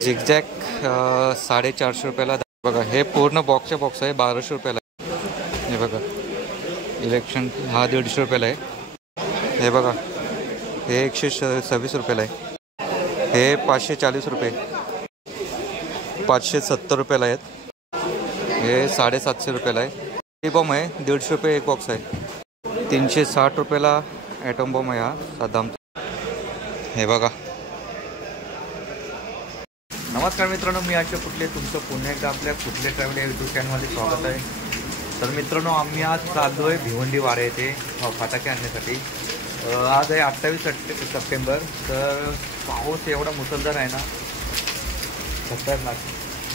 Zigzag 450 रुपयाला बघा. हे पूर्ण बॉक्सच्या बॉक्स आहे 1200 रुपयाला. हे बघा इलेक्शन हा 150 रुपयाला आहे. हे बघा हे 126 रुपयाला आहे. हे 540 रुपये, 570 रुपयाला आहेत. हे 750 रुपयाला आहे. हे बॉम्ब आहे 150 रुपये एक बॉक्स आहे. 360 रुपयाला ॲटम बॉम्ब आहे हा सद्दामचा. हे बघा. नमस्कार मित्रांनो, मी अशोक कुठले तुमचं पुन्हा एकदा आपल्या कुठले ट्रॅव्हल या यूट्यूब चॅनलमध्ये स्वागत आहे. तर मित्रांनो, आम्ही आज चाललो आहे भिवंडी वाडा येथे फटाके आणण्यासाठी. आज आहे 28 सप्टेंबर. तर पाऊस एवढा मुसळधार आहे ना, खतरनाक.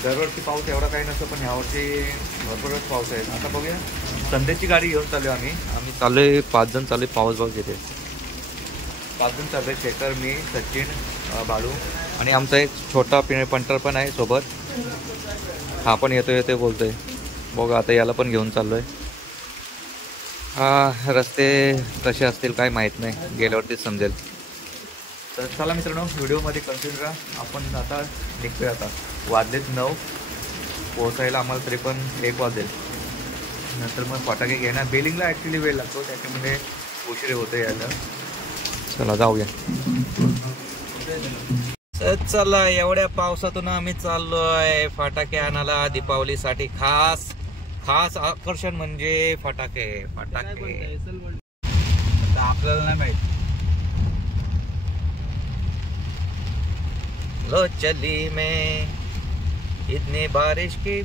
दरवर्षी पाऊस एवढा काही नसतो, पण ह्यावर्षी भरपूरच पाऊस आहे. आता बघूया, संध्याची गाडी घेऊन चाललो आम्ही चाललो आहे. 5 जण चालू आहे. पाऊस बघ येते. 5 जण चालू आहे. शेखर, मी, सचिन, बाळू आणि आमचा एक छोटा पंटर पण आहे सोबत. हा पण येतोय बोलतोय. बघा आता याला पण घेऊन चाललो आहे. रस्ते कसे असतील काय माहीत नाही, गेल्यावरतीच समजेल. तर चला मित्रांनो, व्हिडिओमध्ये कंटिन्यू राहा. आपण आता निघतोय. आता वाजलेत 9, पोहोचायला आम्हाला तरी पण 1 वाजेल. नंतर मग फटाके घेणार. बेलिंगला ॲक्च्युली वेळ लागतो, त्याच्यामुळे उशीर होतो यायला. चला जाऊया. चला, एवढ्या पावसातून आम्ही चाललो आहे फटाके आणायला दीपावलीसाठी. खास आकर्षण म्हणजे फटाके. आपल्याला नाही माहित. लो चली मैं इतनी बारिश की.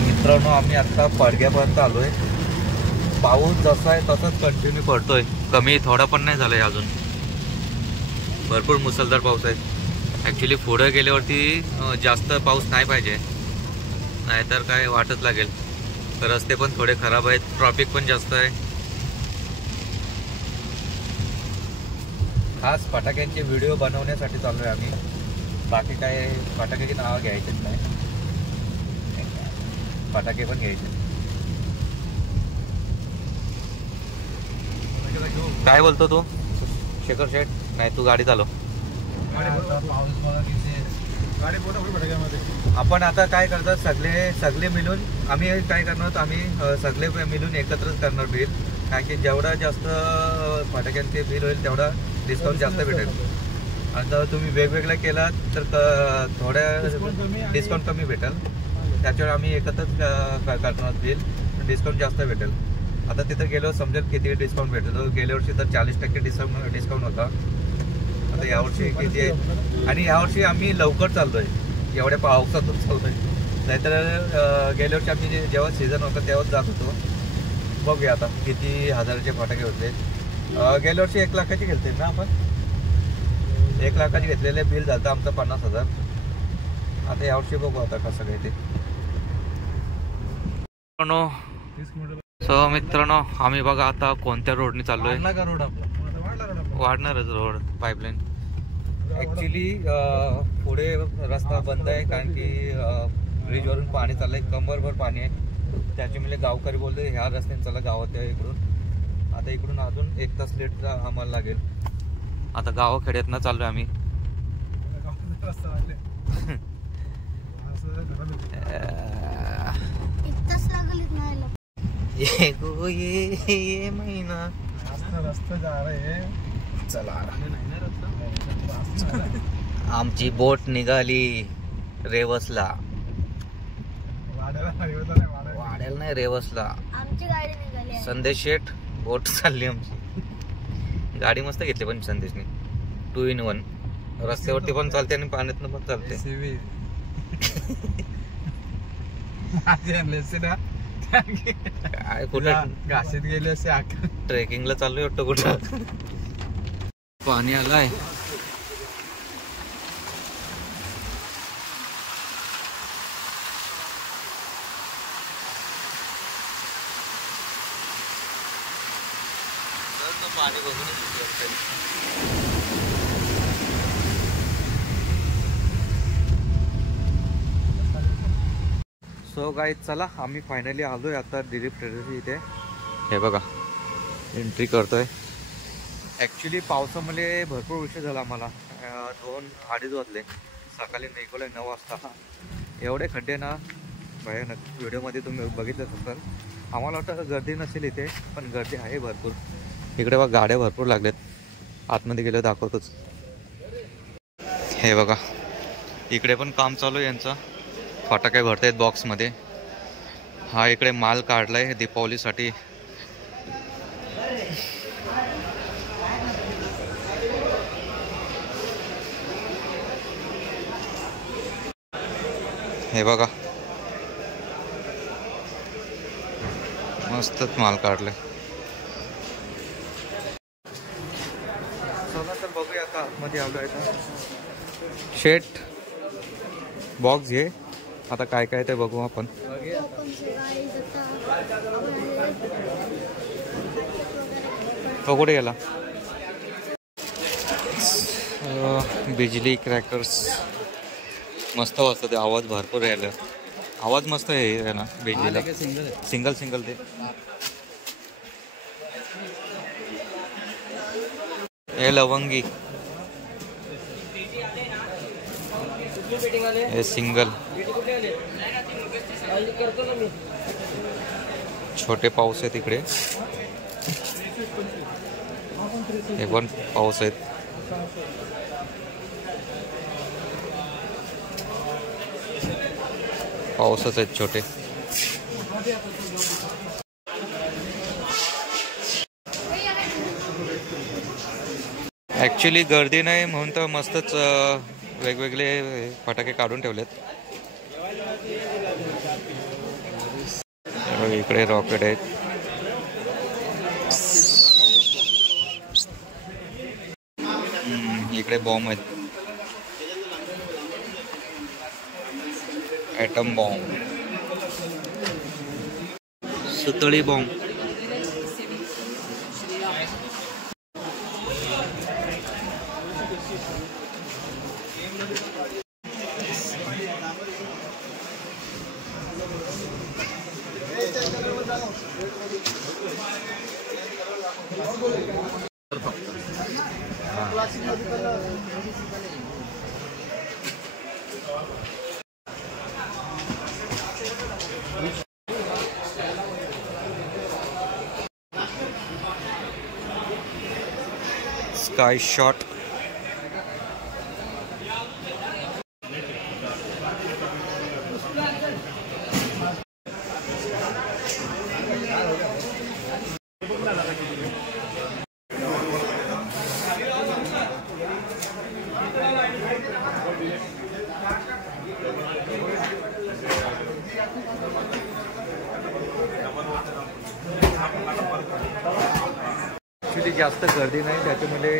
मित्रांनो, आम्ही आता पडग्यापर्यंत आलोय. पाऊस जसा आहे तसाच कंटिन्यू पडतोय. कमी थोडा पण नाही झालाय अजून. भरपूर मुसळधार पाऊस आहे. ॲक्च्युली पुढे गेल्यावरती जास्त पाऊस नाही पाहिजे, नाहीतर काय वाटच लागेल. रस्ते पण थोडे खराब आहेत, ट्रॅफिक पण जास्त आहे. खास फटाक्यांचे व्हिडिओ बनवण्यासाठी चाललोय आम्ही. बाकी काय फटाक्याची नावं घ्यायचीच नाही, फटाके पण घ्यायचे. काय बोलतो तू शेखर शेठ? नाही, तू गाडी चालव. आपण आता काय करतात, सगळे मिळून आम्ही काय करणार, आम्ही सगळे मिळून एकत्रच करणार बिल. कारण की जेवढा जास्त फटाक्यांचे बिल होईल तेवढा डिस्काउंट जास्त भेटेल. आणि जर तुम्ही वेगवेगळं केलात तर थोड्या डिस्काउंट कमी भेटेल. त्याच्यावर आम्ही एकत्रच करणार बिल, डिस्काउंट जास्त भेटेल. आता तिथं गेलो समजेल किती डिस्काउंट भेटेल. गेल्या वर्षी तर 40% डिस्काउंट होता. आता यावर्षी किती आहे. आणि यावर्षी आम्ही लवकर चाललोय, एवढ्या पावसातून चाललोय. नाहीतर गेल्या वर्षी आम्ही जेव्हा सीझन होता तेव्हाच जात होतो. बघूया आता किती हजाराचे फटाके होते. गेल्या वर्षी 1 लाखाचे घेतले ना आपण. 1 लाखाचे घेतलेले बिल झालं आमचं 50,000. आता यावर्षी बघू आता कसं काय ते. मित्रांनो, आम्ही बघा आता कोणत्या रोडने चाललोय. वाढणारच रोड, पाईपलाईन. ऍक्च्युली पुढे रस्ता बंद आहे, कारण की ब्रिजवरून पाणी चाललंय, कमरभर पाणी आहे. त्याच्यामुळे गावकरी बोलते ह्या रस्त्याने चला गावात इकडून. आता इकडून अजून 1 तास लेट आम्हाला लागेल. आता गावाखेड्यातनं चाललोय आम्ही. ये महिना रस्ता जा रहे. चला, आमची बोट निघाली रेवसला. वाड्याला नाही, रेवसला. आमची गाडी निघाली. संदेश शेठ बोट चालली आमची. गाडी मस्त घेतली पण संदेशने, 2 in 1. रस्त्यावरती पण चालते आणि पाण्यातनं पण चालते. काय कुठं घाशीत गेले असे. ट्रेकिंगला चाललोय वाटतं कुठं. पाणी आलाय. पाणी बघूनच. सो गाईज चला आम्ही फायनली आलोय आता दिलीप ट्रेडर्स इथे. हे बघा एंट्री करतोय. ॲक्च्युली पावसामुळे भरपूर उशीर झाला आम्हाला. 2-2:30 वाजले. सकाळी निघालोय 9 वाजता. एवढे खड्डे ना भयानक. व्हिडिओमध्ये तुम्ही बघितलंच असाल. आम्हाला वाटतं गर्दी नसेल इथे, पण गर्दी आहे भरपूर. इकडे बघा गाड्या भरपूर लागल्यात. आतमध्ये गेलं दाखवतोच. हे बघा इकडे पण काम चालू आहे यांचं. फटाके भरतायत बॉक्समध्ये. हा इकडे माल काढलाय दीपावलीसाठी. हे बघा मस्तच माल काढले. चला तर बघूया आता आतमध्ये आलो आहे का. शेट बॉक्स घे आता काय काय ते बघू आपण. तो कुठे गेला. बिजली क्रॅकर्स मस्त वाजतं ते. आवाज भरपूर यायला. आवाज मस्त आहे ना बिजलीला. सिंगल सिंगल ते. हे लवंगी हे सिंगल. छोटे पाऊस आहेत इकडे. हे पण पाऊस आहेत. पाऊसच आहेत छोटे. ॲक्च्युली गर्दी नाही म्हणून तर मस्तच वेगवेगळे फटाके काढून ठेवलेत. इकडे रॉकेट आहेत. इकडे बॉम्ब आहेत. ॲटम बॉम्ब, सुतळी बॉम्ब. Sky shot. ॲक्च्युली जास्त गर्दी नाही त्याच्यामुळे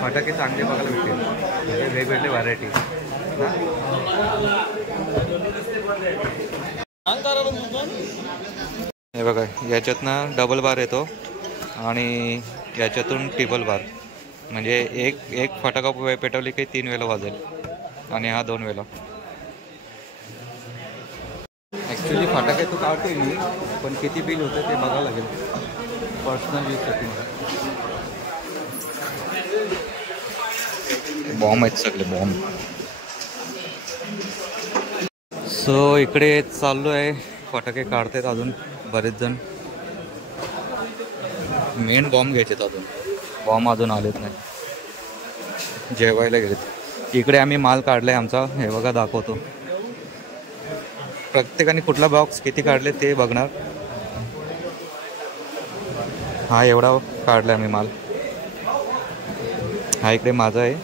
फटाके चांगले बघायला भेटतील. म्हणजे वेगवेगळे व्हरायटी. हे बघा याच्यातनं डबल बार येतो आणि याच्यातून ट्रिपल बार. म्हणजे एक फटाका पेटवली की 3 वेळा वाजेल आणि हा 2 वेळा. ॲक्च्युली फटाके तो काढतोय मी, पण किती बिल होतं ते बघावं लागेल पर्सनल यूजसाठी. बॉम्ब आहेत सगळे बॉम्ब. सो इकडे चाललो आहे. फटाके काढतात अजून बरेच जण. मेन बॉम्ब घ्यायचेत अजून. बॉम्ब अजून आलेत नाही. जेवायला गेलेत. इकडे आम्ही माल काढलाय आमचा. हे बघा दाखवतो. प्रत्येकाने कुठला बॉक्स किती काढले ते बघणार. हा एवढा काढलाय आम्ही माल. हा इकडे माझा आहे.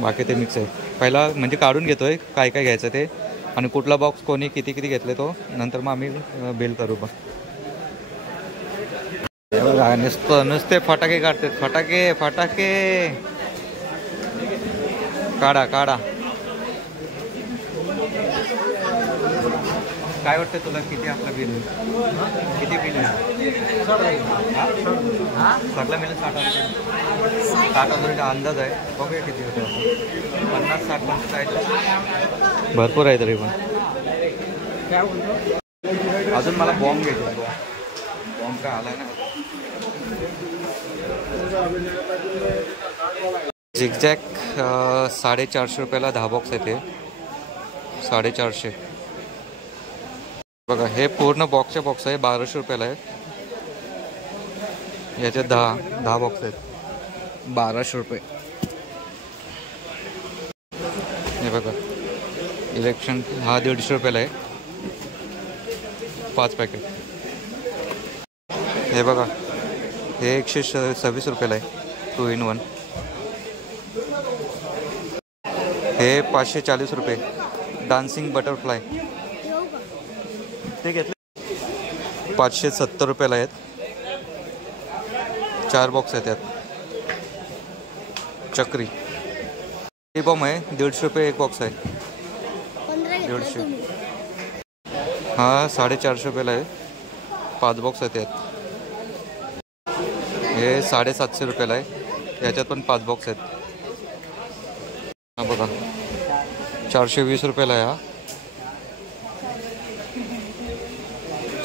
बाकी ते मिक्स आहे. पहिला म्हणजे काढून घेतोय काय काय घ्यायचं ते आणि कुठला बॉक्स कोणी किती किती घेतले तो नंतर मग आम्ही बिल करू. बघा नुसते फटाके काढतात. फटाके फटाके काढा काढा. काय वाटतं तुला किती आपला बिल होईल. किती बिल होईल. सगळं मिळून 60,000 अंदाज आहे. बघूया किती होतं. 50-60 आहे. भरपूर आहे तरी पण. अजून मला बॉम्ब घ्यायचा. बॉम्ब काय आला ना. झिगझॅक 450 रुपयाला 10 बॉक्स येते. 450. बघा हे पूर्ण बॉक्सच्या बॉक्स आहे. 1200 रुपयाला आहे. याच्यात 10 बॉक्स आहेत. 1200 रुपये. हे बघा इलेक्शन हा 150 रुपयाला आहे. 5 पॅकेट. हे बघा हे 126 रुपयाला आहे. 2 in 1. हे 540 रुपये. डान्सिंग बटरफ्लाय ते घेतले. 570 रुपयाला आहेत. 4 बॉक्स आहेत त्यात. चक्री बॉम्ब आहे. 150 रुपये एक बॉक्स आहे. 150. हा 450 रुपयाला आहे. 5 बॉक्स आहेत त्यात. हे 750 रुपयाला आहे. याच्यात पण 5 बॉक्स आहेत. हा बघा 420 रुपयाला आहे. हा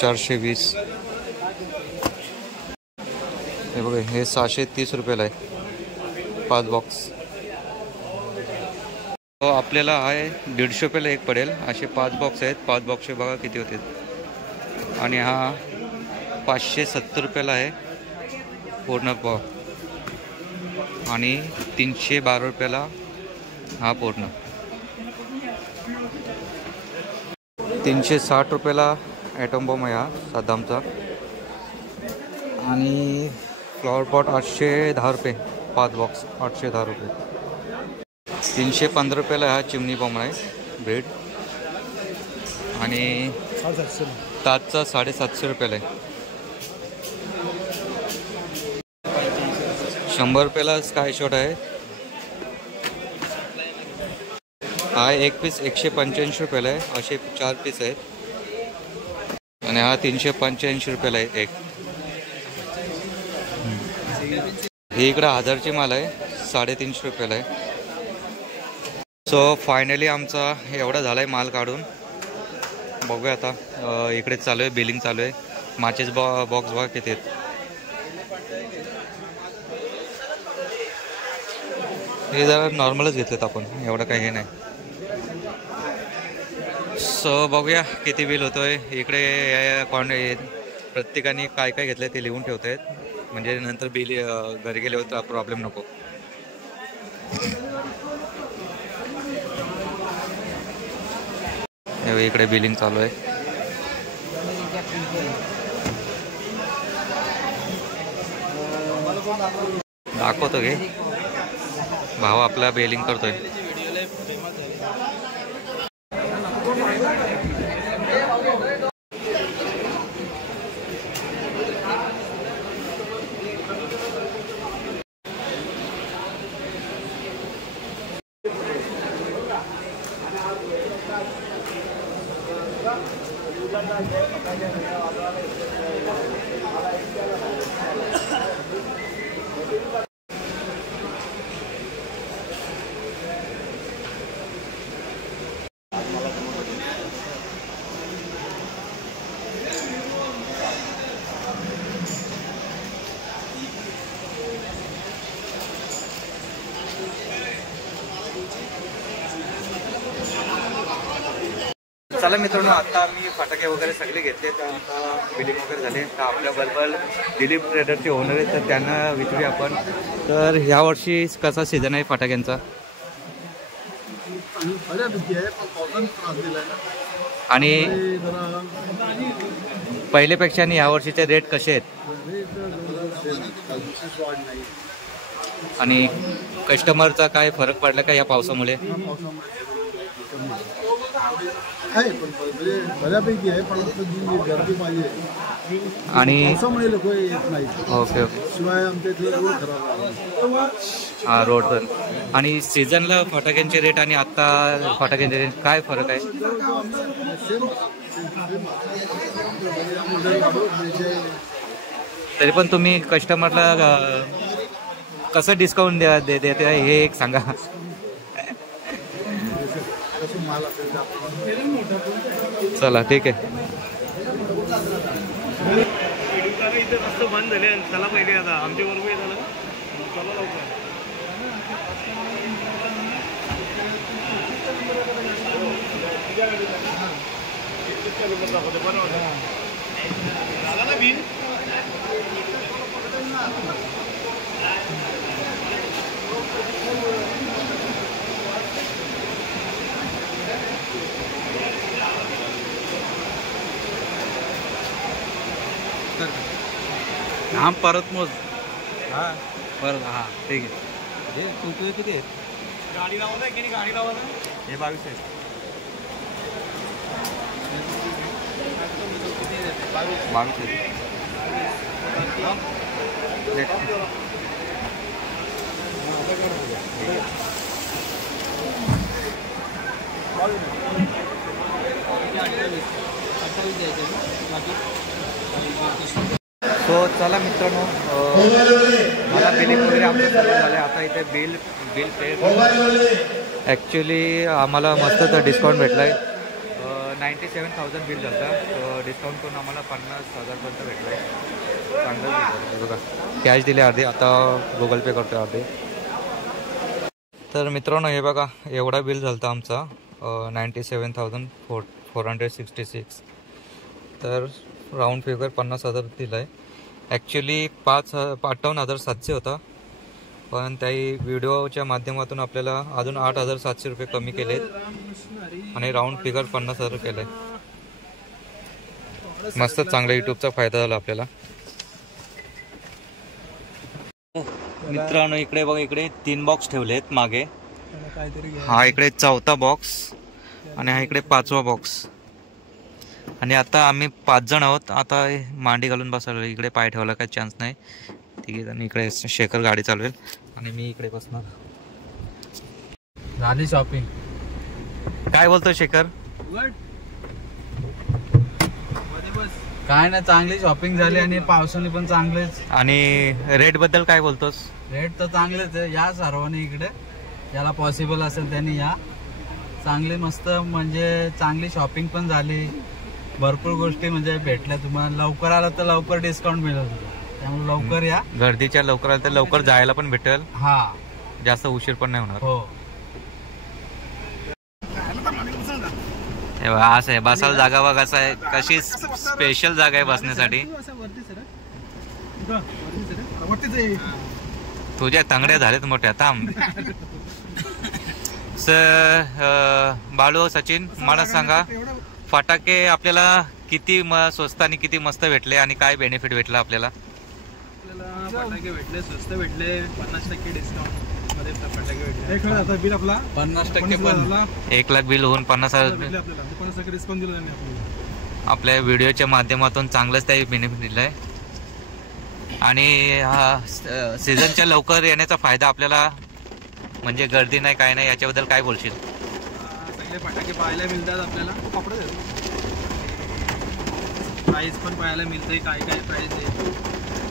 420. हे बघा हे 630 रुपयाला आहे. 5 बॉक्स. आपल्याला आहे 150 रुपयाला एक पडेल. असे 5 बॉक्स आहेत. 5 बॉक्सचे बघा किती होते. आणि हा 570 रुपयाला आहे पूर्ण बॉक्स. आणि 312 रुपयाला हा पूर्ण. 360 रुपयाला ॲटम बॉम्ब आहे हा सद्दामचा. आणि फ्लॉवर पॉट 810 रुपये 5 बॉक्स. 810 रुपये. 315 रुपयाला हा चिमणी बॉम्ब आहे ब्रेड. आणि ताजचा 750 रुपयाला आहे. 100 रुपयाला स्काय शॉट आहे. हा एक पीस 185 रुपयाला आहे. असे 4 पीस आहेत. आणि हा 385 रुपयाला आहे एक. ही इकडं 1000ची माल आहे. 350 रुपयाला आहे. सो फायनली आमचा एवढा झाला आहे माल काढून. बघूया आता. इकडे चालू आहे बिलिंग चालू आहे. माचेस बॉक्स बघा किती आहेत. हे जरा नॉर्मलच घेतलेत आपण. एवढं काही हे नाही. सो बघूया किती बिल होतो आहे. इकडे प्रत्येकाने काय काय घेतलं ते लिहून ठेवत आहेत. म्हणजे नंतर बिल घरी गेले होतं प्रॉब्लेम नको. इकडे बिलिंग चालू आहे. दाखवतो घे. भाव आपला बिलिंग करतोय. चला मित्रांनो, आता मी फटाके वगैरे सगळे घेतले. तर आता बिलिंग वगैरे झाले. तर आपल्या बरोबर दिलीप ट्रेडरचे ओनर आहेत. तर त्यांना विचारूया आपण. तर ह्या वर्षी कसा सीझन आहे फटाक्यांचा? आणि पहिल्यापेक्षा आणि ह्या वर्षीचे रेट कसे आहेत? आणि कस्टमरचा काय फरक पडला का या पावसामुळे? आहे पण बऱ्यापैकी आहे. पण गर्दी पाहिजे आणि पावसामुळे लोक येत नाही. Okay okay. शिवाय आमच्या इथलं रोड खराब आहे. हां रोड पण. आणि सीझनला फटाक्यांचे रेट आणि आत्ता फटाक्यांचे रेट काय फरक आहे? तरी पण तुम्ही कस्टमरला कसं डिस्काउंट देते हे एक सांगा. चला ठीक आहे. इथे रस्ते बंद झाले आणि चला पहिले आता आमच्या बरोबर झालं चला लवकर. झाला ना बिल. हा परत मोज. हा परत हा ठीक आहे. तुझे किती आहेत? गाडी लावत आहे की नाही गाडी लावत आहे. हे 22 आहेत. 22 आहेत. सो चला मित्रांनो, मला बिलिंग वगैरे आमचं सर्व झालं. आता इथे बिल पे ॲक्च्युली आम्हाला मस्त तर डिस्काउंट भेटला आहे. 97,000 बिल झालं. डिस्काउंट करून आम्हाला 50,000पर्यंत भेटलं आहे. चांगलं बिल बघा. कॅश दिले अर्धे, आता गुगल पे करतो अर्धे. तर मित्रांनो हे बघा, एवढा बिल झालं आमचा 97,466. तर राऊंड फिगर 50,000 दिला आहे. ॲक्च्युली 58,700 होता, पण त्याही व्हिडिओच्या माध्यमातून आपल्याला अजून 8,700 रुपये कमी केलेत आणि राऊंड फिगर 50,000 केलं आहे. मस्त चांगला यूट्यूबचा फायदा झाला आपल्याला. मित्रांनो इकडे बघा, इकडे 3 बॉक्स ठेवलेत मागे. हा इकडे 4था बॉक्स आणि हा इकडे 5वा बॉक्स. आणि आता आम्ही 5 जण आहोत. आता मांडी घालून बसवलं. इकडे पाय ठेवायला काही चान्स नाही. ठीक आहे. आणि इकडे शेखर गाडी चालवेल आणि मी इकडे बसणार. झाली शॉपिंग. काय बोलतो शेखर? काय नाही, चांगली शॉपिंग झाली आणि पावसाने पण चांगलेच. आणि रेट बद्दल काय बोलतोस? रेट तर चांगलेच आहे. या सर्वांनी इकडे, ज्याला पॉसिबल असेल त्यांनी या. चांगली मस्त म्हणजे चांगली शॉपिंग पण झाली. भरपूर गोष्टी म्हणजे भेटल्या. तुम्हाला लवकर आला तर लवकर डिस्काउंट मिळेल, त्यामुळे लवकर या. गर्दीच्या लवकर आलं तर लवकर जायला पण भेटेल. हा, जास्त उशीर पण नाही होणार. हो. असं आहे, बसायला जागा बघ. असं आहे, कशी स्पेशल जागा आहे बसण्यासाठी. तुझ्या तांगड्या झाल्यात मोठ्या. थांब. बाळू, सचिन मला सांगा, फटाके आपल्याला किती स्वस्त आणि किती मस्त भेटले आणि काय बेनिफिट भेटला आपल्याला? फटाके भेटले, स्वस्त भेटले, 50% डिस्काउंट मध्ये फटाके भेटले. आता बिल आपला 50% पण 1 लाख बिल होऊन 50,000 डिस्काउंट दिलं त्यांनी आपल्याला. आपल्या व्हिडिओच्या माध्यमातून चांगलंच काही बेनिफिट दिलाय. आणि सीझनच्या लवकर येण्याचा फायदा आपल्याला, म्हणजे गर्दी नाही काय नाही, याच्याबद्दल काय बोलशील? सगळे फटाके पाहायला मिळतात आपल्याला. प्राइस पण पाहायला मिळते, काय काय प्राइस आहे.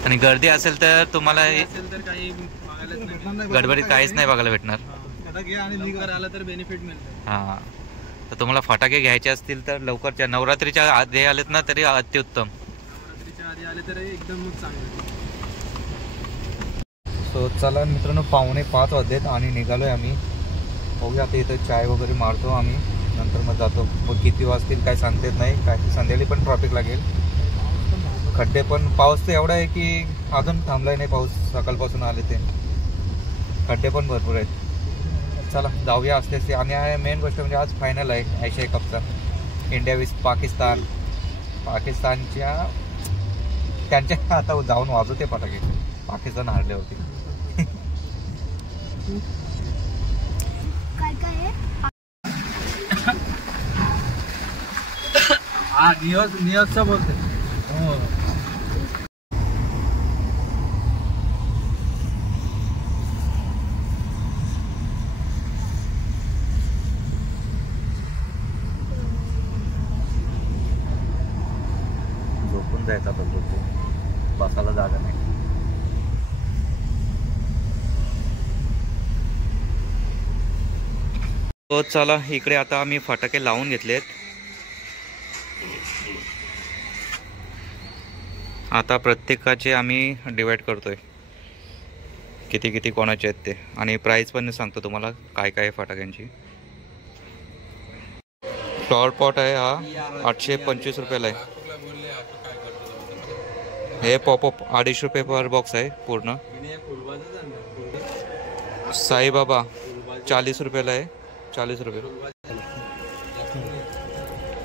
आणि गर्दी असेल तर तुम्हाला असेल तर काही बघायलाच नाही, गडबडीत काहीच नाही बघायला भेटणार. फटाके आणि लवकर आला तर बेनिफिट मिळतं. हां, तर तुम्हाला फटाके घ्यायचे असतील तर लवकरच्या नवरात्रीच्या आधी आलेत ना तरी अत्युत्तम. नवरात्रीच्या आधी आले तर एकदम चांगलं. सो चला मित्रांनो, 4:45 वाजलेत आणि निघालोय आम्ही. बघूया आता इथं चाय वगैरे मारतो आम्ही, नंतर मग जातो. मग किती वाजतील काय सांगता येत नाही. काय संध्याकाळी पण ट्रॉफिक लागेल. खड्डे पण, पाऊस तर एवढा आहे की अजून थांबलाय नाही पाऊस. सकाळपासून आले ते खड्डे पण भरपूर आहेत. चला जाऊया असते. आणि मेन गोष्ट म्हणजे आज फायनल आहे आशिया कपचा. इंडिया विस पाकिस्तान. पाकिस्तानच्या त्यांच्या आता जाऊन वाजवते फटाके. पाकिस्तान हारले होते. हा, नियोजचं बोलते. हो, झोपून जायचा पण बसायला जागा नाही. तो चला इकडे आता आम्ही फटाके लावून घेतलेत. आता प्रत्येकाचे आम्ही डिवाइड करतोय किती किती कोणाचे आहेत ते, आणि प्राईस पण सांगतो तुम्हाला काय काय आहे फटाक्यांची. फ्लॉवर पॉट आहे हा 825 रुपयाला आहे. हे पॉपअप 250 रुपये पर बॉक्स आहे पूर्ण. साईबाबा 40 रुपयाला आहे, 40 रुपये.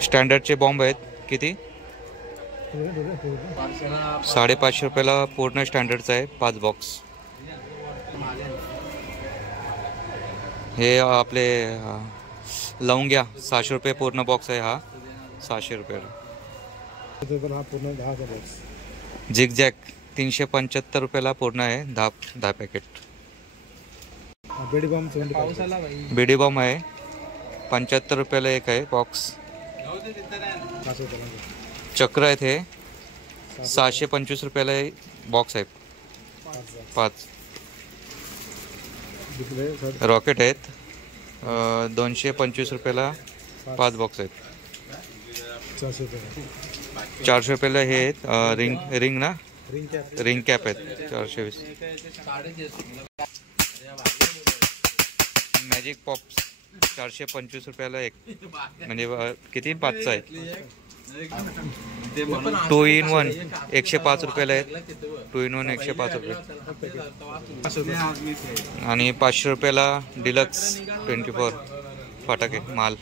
स्टँडर्डचे बॉम्ब आहेत किती, 550 रुपयाला पूर्ण स्टँडर्डचा आहे 5 बॉक्स. हे आपले लवंग्या 600 रुपये पूर्ण बॉक्स आहे हा, 600 रुपयाला. झिगझॅग 375 रुपयाला पूर्ण आहे 10 पॅकेट. बेडी बॉम्ब आहे 75 रुपयाला एक आहे बॉक्स. चक्र आहेत हे 625 रुपयाला बॉक्स आहे 5. रॉकेट आहेत 225 रुपयाला 5 बॉक्स आहेत. 400 रुपयाला हे आहेत रिंग ना, रिंग कॅप आहेत 420. मॅजिक पॉप्स 425 रुपयाला एक, म्हणजे किती 5चा आहे. 2 in 1 105 रुपयाला आहेत. 2 in 1 105 रुपये. आणि 500 रुपयाला डिलक्स 24 फटाके माल.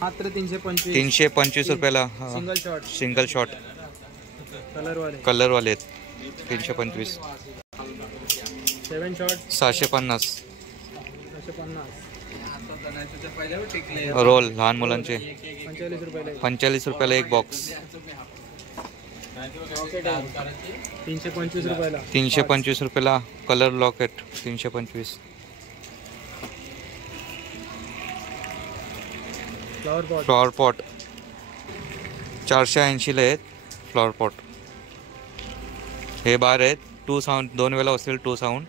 मात्र 325 रुपयाला सिंगल शॉट कलरवाले आहेत 325. 750. रोल लहान मुलांचे 45 रुपयाला एक बॉक्स. 325 रुपयाला कलर लॉकेट 325. फ्लॉवर पॉट 480ला आहेत फ्लॉवर पॉट. हे बार आहेत 2 साऊंड, 2 वेळेला असतील 2 साऊंड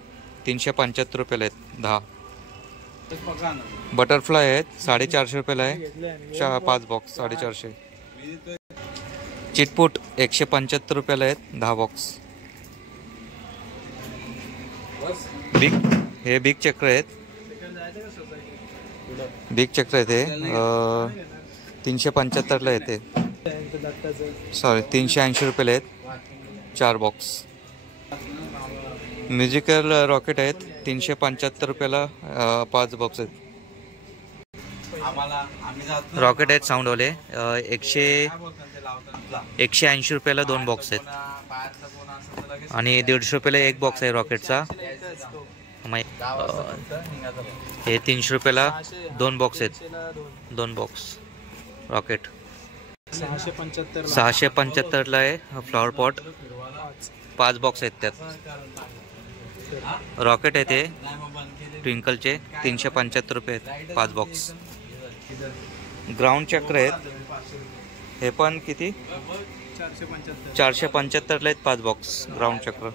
375 रुपयाला आहेत 10. बटरफ्लाय आहेत 450 रुपयाला आहे 5 बॉक्स 450. चिटपूट 175 रुपयाला आहेत 10 बॉक्स. बिग चक्र आहेत, बिग चक्र आहेत हे 375ला येते, सॉरी 380 रुपयाला आहेत 4 बॉक्स. म्युझिकल रॉकेट आहेत 375 रुपयाला 5 बॉक्स आहेत. रॉकेट आहेत साऊंडवाले 180 रुपयाला 2 बॉक्स आहेत. आणि 150 रुपयाला एक बॉक्स आहे रॉकेटचा. हे 300 रुपयाला 2 बॉक्स आहेत, 2 बॉक्स रॉकेट. 675ला आहे फ्लॉवर पॉट 5 बॉक्स आहेत त्यात. रॉकेट आहे ते ट्विंकलचे 375 रुपये आहेत 5 बॉक्स. ग्राउंड चक्र आहेत हे पण किती 475ला आहेत 5 बॉक्स ग्राउंड चक्र.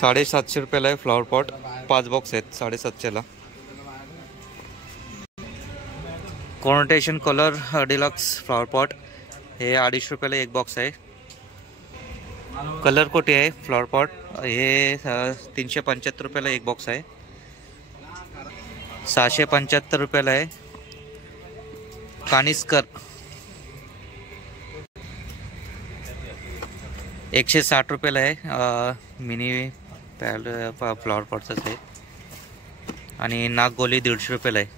750 रुपयाला आहे फ्लॉवर पॉट 5 बॉक्स आहेत 750ला. कॉर्नोटेशन कलर डिलक्स फ्लॉवर पॉट हे 250 रुपयाला एक बॉक्स आहे. कलर कोटी आहे फ्लॉवर पॉट हे 375 रुपयाला एक बॉक्स आहे. 675 रुपयाला आहे. कानिस्कर 160 रुपयाला आहे. मिनी पॅल फ्लॉवर पॉटचाच आहे. आणि नागगोली 150 रुपयाला आहे,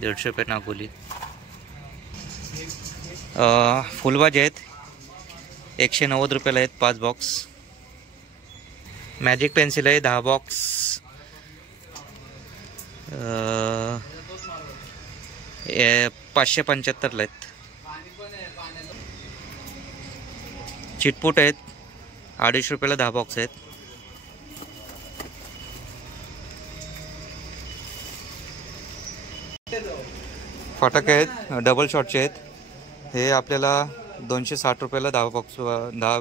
150 रुपये नागगोली. फुलबाजी आहेत 190 रुपयाला आहेत 5 बॉक्स. मॅजिक पेन्सिल आहे 10 बॉक्स 575ला आहेत. चिटपूट आहेत 250 रुपयाला 10 बॉक्स आहेत. फटाके आहेत डबल शॉटचे आहेत हे आपल्याला 260 रुपयाला 10 बॉक्स 10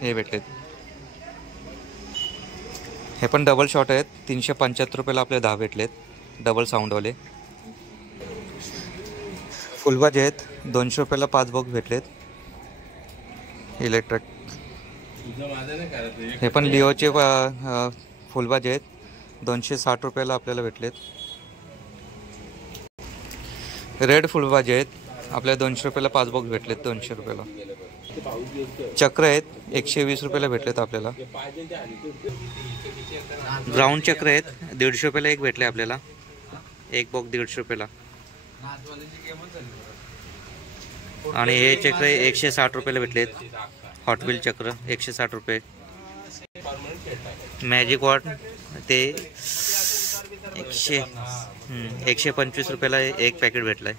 हे भेटलेत. हे पण डबल शॉट आहेत 375 रुपयाला आपल्याला 10 भेटलेत डबल साऊंडवाले. फुलबाजी आहेत 200 रुपयाला 5 बॉक्स भेटलेत. इलेक्ट्रिक. हे पण लिओचे फुलभाजी आहेत. 260 रुपयाला आपल्याला भेटलेत. रेड फुलभाजी आहेत. आपल्याला 200 रुपयाला 5 बॉक्स भेटलेत. 200 रुपयाला. चक्र आहेत 120 रुपयाला भेटलेत आपल्याला. ब्राऊन चक्र आहेत 150 रुपयाला एक भेटले आपल्याला. एक बॉक्स 150 रुपयाला. आणि हे चक्र 160 रुपयाला भेटलेत. हॉट व्हील चक्र 160 रुपये. मॅजिक वॉट ते 125 रुपयाला एक पॅकेट भेटलाय.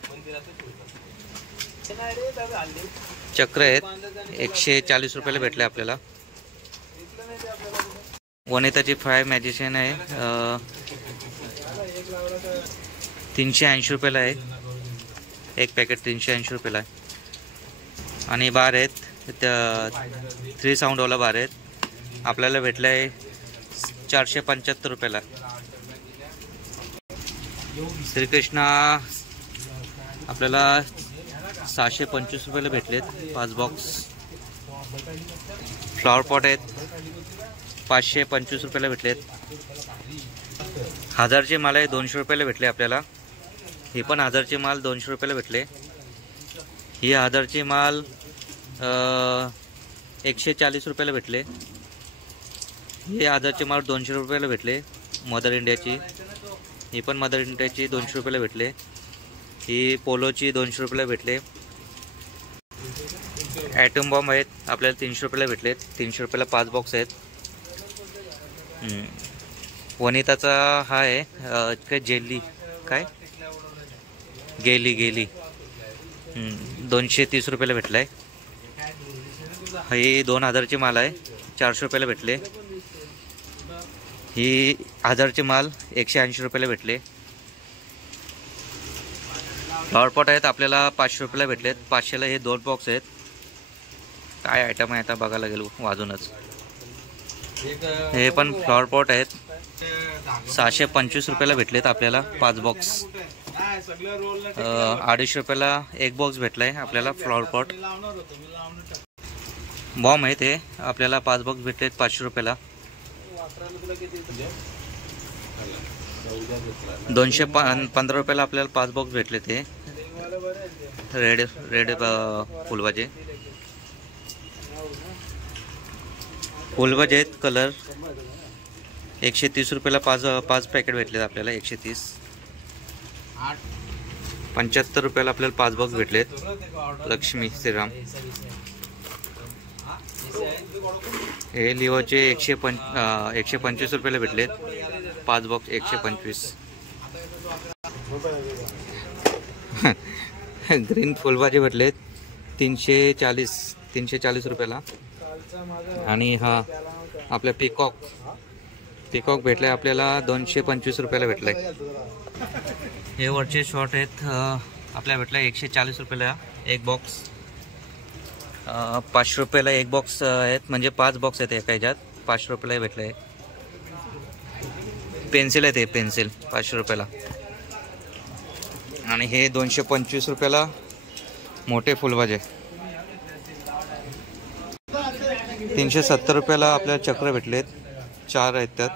चक्र आहेत 140 रुपयाला भेटले आपल्याला. वनिताची फ्राय मॅजिशियन आहे 380 रुपयाला आहे एक पॅकेट. 380 रुपयाला आहे. आणि बार आहेत 3 साऊंडवाला बार आहेत आपल्याला भेटला आहे 475 रुपयाला. श्रीकृष्णा आपल्याला 625 रुपयाला भेटलेत 5 बॉक्स. फ्लॉवर पॉट आहेत 525 रुपयाला भेटलेत. 1000चे माल आहे 200 रुपयाला भेटले आपल्याला. हे पण 1000चे माल 200 रुपयाला भेटले. ही 1000चे माल 140 रुपयाला भेटले. हे 1000चे माल 200 रुपयाला भेटले. मदर इंडियाची. ही पण मदर इंडियाची 200 रुपयाला भेटले. ही पोलोची 200 रुपयाला भेटले. ॲटम बॉम्ब आहेत आपल्याला 300 रुपयाला भेटलेत. 300 रुपयाला 5 बॉक्स आहेत. वनिताचा हा आहे काय जेली काय गेली 230 रुपयाला भेटला आहे. ही 2000चे माल आहे 400 रुपयाला भेटले. ही 1000चे माल 180 रुपयाला भेटले. फ्लॉवर पॉट आहेत आपल्याला 500 रुपयाला भेटलेत. 500ला हे 2 बॉक्स आहेत. काय आयटम आहे आता बघायला गेलो वाजूनच. हे पण फ्लॉवर पॉट आहेत 625 रुपयाला भेटलेत आपल्याला 5 बॉक्स. 250 रुपयाला एक बॉक्स भेटलाय आपल्याला फ्लॉवर पॉट. बॉम्ब आहे ते आपल्याला 5 बॉक्स भेटलेत 500 रुपयाला. 215 रुपयाला आपल्याला 5 बॉक्स भेटले ते रेड फुलभाजी. फुलभाजी आहेत कलर 130 रुपयाला 5 पॅकेट भेटलेत आपल्याला. 130. 75 रुपयाला आपल्याला 5 बॉक्स भेटलेत. लक्ष्मी श्रीराम. हे लिओचे 125 रुपयाला भेटलेत 5 बॉक्स. 125. ग्रीन फुलभाजी भेटलेत 340 रुपयाला. आणि हा आपल्या पिकॉक भेटलाय आपल्याला 225 रुपयाला भेटलाय. हे वरचे शॉर्ट आहेत आपल्याला भेटलाय 140 रुपयाला एक बॉक्स. 500 रुपयाला एक बॉक्स आहेत म्हणजे 5 बॉक्स आहेत एका ह्याच्यात. 500 रुपयाला भेटलाय. पेन्सिल आहे ते पेन्सिल 500 रुपयाला. आणि हे 225 रुपयाला मोठे फुलभाजी. 370 रुपयाला आपल्याला चक्र भेटलेत 4 आहेत त्यात.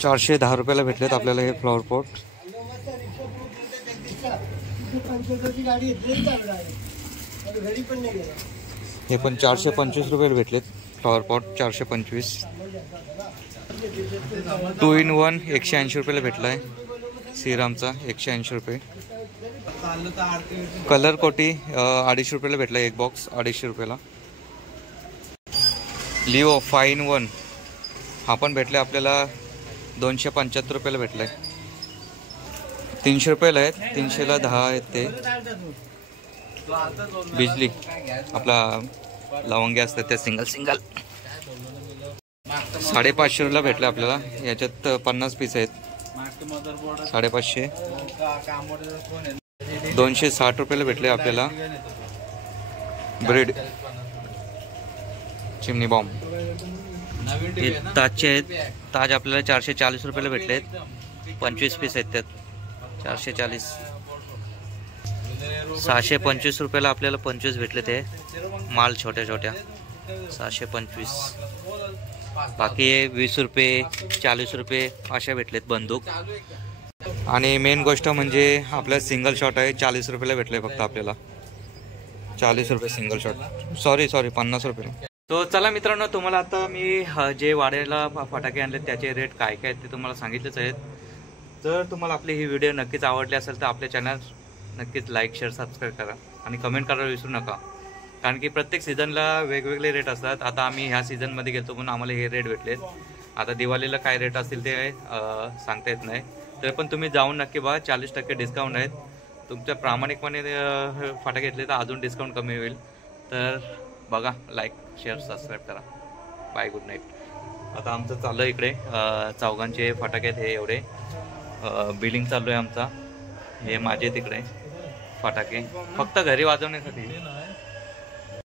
410 रुपयाला भेटलेत आपल्याला हे फ्लॉवर पॉट. हे पण 425 रुपयाला भेटलेत फ्लॉवर पॉट. 425. 2 in 1 180 रुपयाला भेटलाय श्रीरामचा. 180 रुपये. कलर कोटी 250 रुपयाला भेटला एक बॉक्स. 250 रुपयाला. लिओ 5 in 1 हा पण भेटला आपल्याला 275 रुपयाला भेटलाय. 300 रुपयाला आहेत. 300ला 10 आहेत ते. बिजली आपला लवंगे असतात त्या सिंगल 550 ला भेटला आपल्याला. याच्यात 50 पीस आहेत. 550. 260 रुपयाला भेटले आपल्याला ब्रेड चिमणी बॉम्ब. हे ताजचे आहेत. ताज आपल्याला 440 रुपयाला भेटलेत. 25 पीस आहेत त्यात. 440. 625 रुपयाला आपल्याला 25 भेटले ते माल छोट्या छोट्या 625. बाकी 20 रुपये 40 रुपये अशा भेटलेत बंदूक. आणि मेन गोष्ट म्हणजे आपला सिंगल शॉट आहे 40 रुपयाला भेटले फक्त आपल्याला. 40 रुपये सिंगल शॉट, सॉरी 50 रुपये. तो चला मित्रांनो, तुम्हाला आता मी जे वाड्याला फटाके आणले त्याचे रेट काय काय ते तुम्हाला सांगितलेच आहेत. जर तुम्हाला आपली ही व्हिडिओ नक्कीच आवडली असेल तर आपल्या चॅनल नक्कीच लाईक शेअर सबस्क्राईब करा आणि कमेंट करायला विसरू नका. कारण की प्रत्येक सीझनला वेगवेगळे रेट असतात. आता आम्ही ह्या सीझनमध्ये गेलो म्हणून आम्हाला हे रेट भेटलेत. आता दिवाळीला काय रेट असतील ते सांगता येत नाही. तरी पण तुम्ही जाऊन नक्की बघा, 40% डिस्काउंट आहेत. तुमच्या प्रामाणिकपणे फटाके घेतले तर अजून डिस्काउंट कमी होईल. तर बघा, लाईक शेअर सबस्क्राईब करा. Bye, good night. आता आमचं चाललं इकडे चौघांचे फटाके आहेत हे एवढे. बिलिंग चालू आहे आमचा. हे माझे तिकडे फटाके फक्त घरी वाजवण्यासाठी.